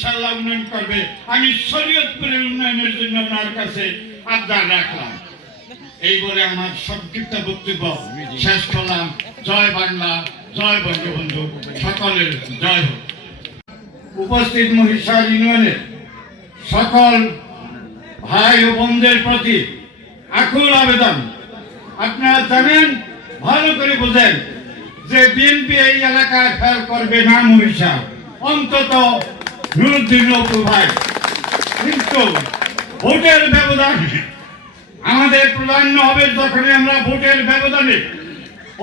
ইনশাআল্লাহ উন্নয়ন করবে। আমি শরীয়তপুরের উন্নয়নের জন্য ওনার কাছে আবদার রাখলাম। এই বলে আমার সংক্ষিপ্ত বক্তব্য শেষ করলাম। জয় বাংলা, জয় বঙ্গবন্ধু, সকলের জয় হোক। উপস্থিত মহিষার ইউনিয়নের সকল ভাই ও বোনদের প্রতি আকুল আবেদন, আপনারা জানেন, ভালো করে বোঝেন যে বিএনপি এই এলাকায় ফেল করবে না মহিষা, অন্তত নুরুদ্দিন অপু ভাই। কিন্তু ভোটের ব্যবধান আমাদের প্রাধান্য হবে যখনই আমরা ভোটের ব্যবধানে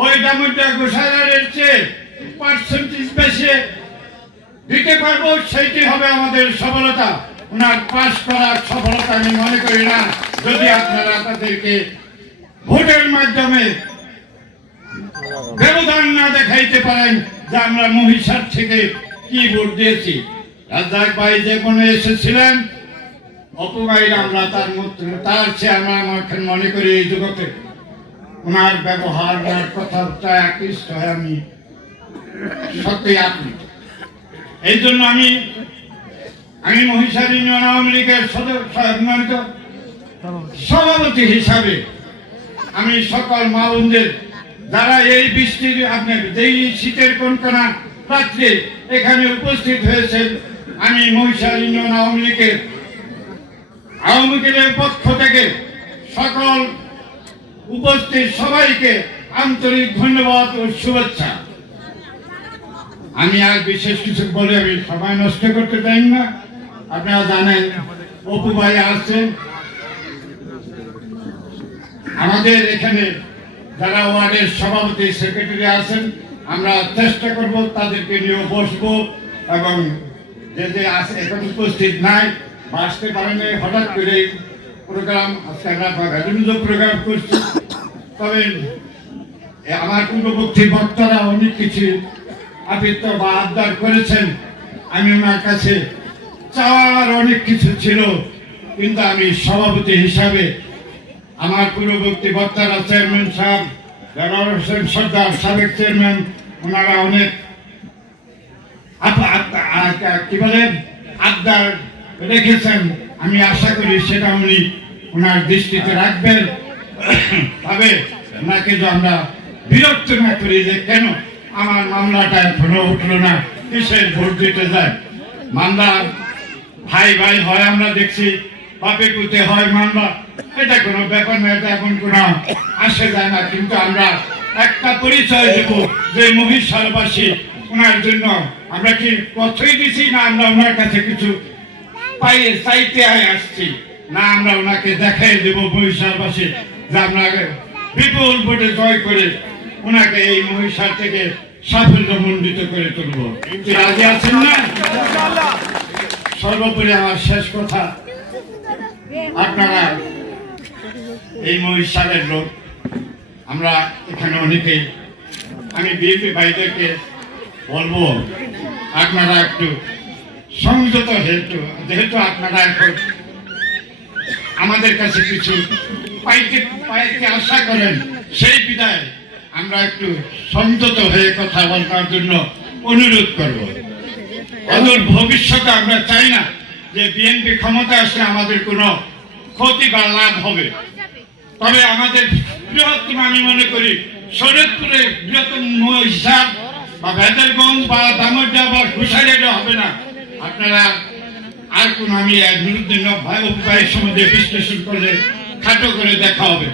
ওই ডামুড্ডা গোসাইয়ের চেয়ে পার্সেন্টেজ বেশি দিতে পারবো, সেইটি হবে আমাদের সফলতা। ওনার পাশ করার সফলতা আমি মনে করি না, যদি আপনারা তাদেরকে ভোটের মাধ্যমে ব্যবধান না দেখাইতে পারেন যে আমরা মহিষার থেকে কি ভোট দিয়েছি। রাজ্জাক ভাই যে মনে এসেছিলেন, অপু ভাই, আমরা তার মধ্যে তার চেয়ে আমরা মনে করি এই জগতে ওনার ব্যবহার, ওনার কথাবার্তা আকৃষ্ট হয় আমি সত্যি আপনি। এই জন্য আমি মহিষার ইউনিয়ন আওয়ামী লীগের সভাপতি হিসাবে আমি সকল মা বোনদের যারা এই বৃষ্টির আপনার যেই শীতের কনকনা রাত্রে এখানে উপস্থিত হয়েছেন, আমি মহিষার ইউনিয়ন আওয়ামী লীগের পক্ষ থেকে সকল উপস্থিত সবাইকে আন্তরিক ধন্যবাদ ও শুভেচ্ছা। আমি আর বিশেষ কিছু বলে আমি সময় নষ্ট করতে চাই না। আপনারা জানেন অপু ভাই আসছেন, আমাদের এখানে যারা ওয়ার্ডের সভাপতি সেক্রেটারি আছেন, আমরা চেষ্টা করব তাদেরকে নিয়ে বসবো এবং যে এখন উপস্থিত নাই বা আসতে পারেন হঠাৎ করে প্রোগ্রাম, আজকে আমরা প্রোগ্রাম করছি। তবে আমার পূর্ববর্তী বক্তারা অনেক কিছু আবৃত্ত বা আবদার করেছেন, আমি ওনার কাছে চাওয়ার অনেক কিছু ছিল, কিন্তু আমি সভাপতি হিসাবে আমার পূর্ববর্তী বক্তারা, চেয়ারম্যান সাহেব দেলোয়ার হোসেন সর্দার, সাবেক চেয়ারম্যান, ওনারা অনেক কি বলেন আবদার রেখেছেন। আমি আশা করি সেটা উনি ওনার দৃষ্টিতে রাখবেন। তবে ওনাকে যে আমরা বিরক্ত না করি যে কেন আমার মামলাটা এখনো উঠলো না, কিসের ভোট দিতে যায়। মামলা ভাই ভাই হয়, আমরা দেখছি বাপে পুতে হয় মামলা, এটা কোনো ব্যাপার না, এটা এখন কোনো আসে যায় না। কিন্তু আমরা একটা পরিচয় দেব যে মহিষারবাসী, ওনার জন্য আমরা কি কথাই দিছি না আমরা ওনার কাছে কিছু পাইয়ে চাইতে আসছি না, আমরা ওনাকে দেখাই দেব মহিষারবাসী যে আমরা বিপুল ভোটে জয় করে ওনাকে এই মহিষার থেকে সাফল্য মণ্ডিত করে তুলব। রাজি আছেন না? সর্বোপরি আমার শেষ কথা, আপনারা এই মহিষারের লোক, আমরা এখানে অনেকেই, আমি বিএনপি ভাইদেরকে বলবো আপনারা একটু সংযত, যেহেতু আপনারা এখন আমাদের কাছে কিছু পাইতে আশা করেন, সেই বিদায় আমরা একটু সংযত হয়ে কথা বলার জন্য অনুরোধ করব। অদূর ভবিষ্যতে আমরা চাই না যে বিএনপি ক্ষমতা আসলে আমাদের কোনো ক্ষতি বা লাভ হবে। তবে আমাদের বৃহত্তম, আমি মনে করি শরীয়তপুরে বৃহত্তম মহিষা বা ভেদারগঞ্জ বা দামোদা বা ঘোষারিয়া হবে না। আপনারা আর কোন, আমি নুরুদ্দিন ভাইয়ের সম্বন্ধে বিশ্লেষণ করলে খাটো করে দেখা হবে।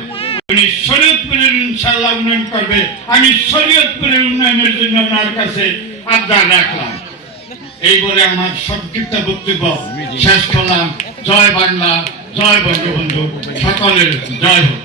উনি শরীয়তপুরের ইনশাআল্লাহ উন্নয়ন করবে। আমি শরীয়তপুরের উন্নয়নের জন্য ওনার কাছে আবদার রাখলাম। এই বলে আমার সংক্ষিপ্ত বক্তব্য শেষ করলাম। জয় বাংলা, জয় বঙ্গবন্ধু, সকলের জয় হোক।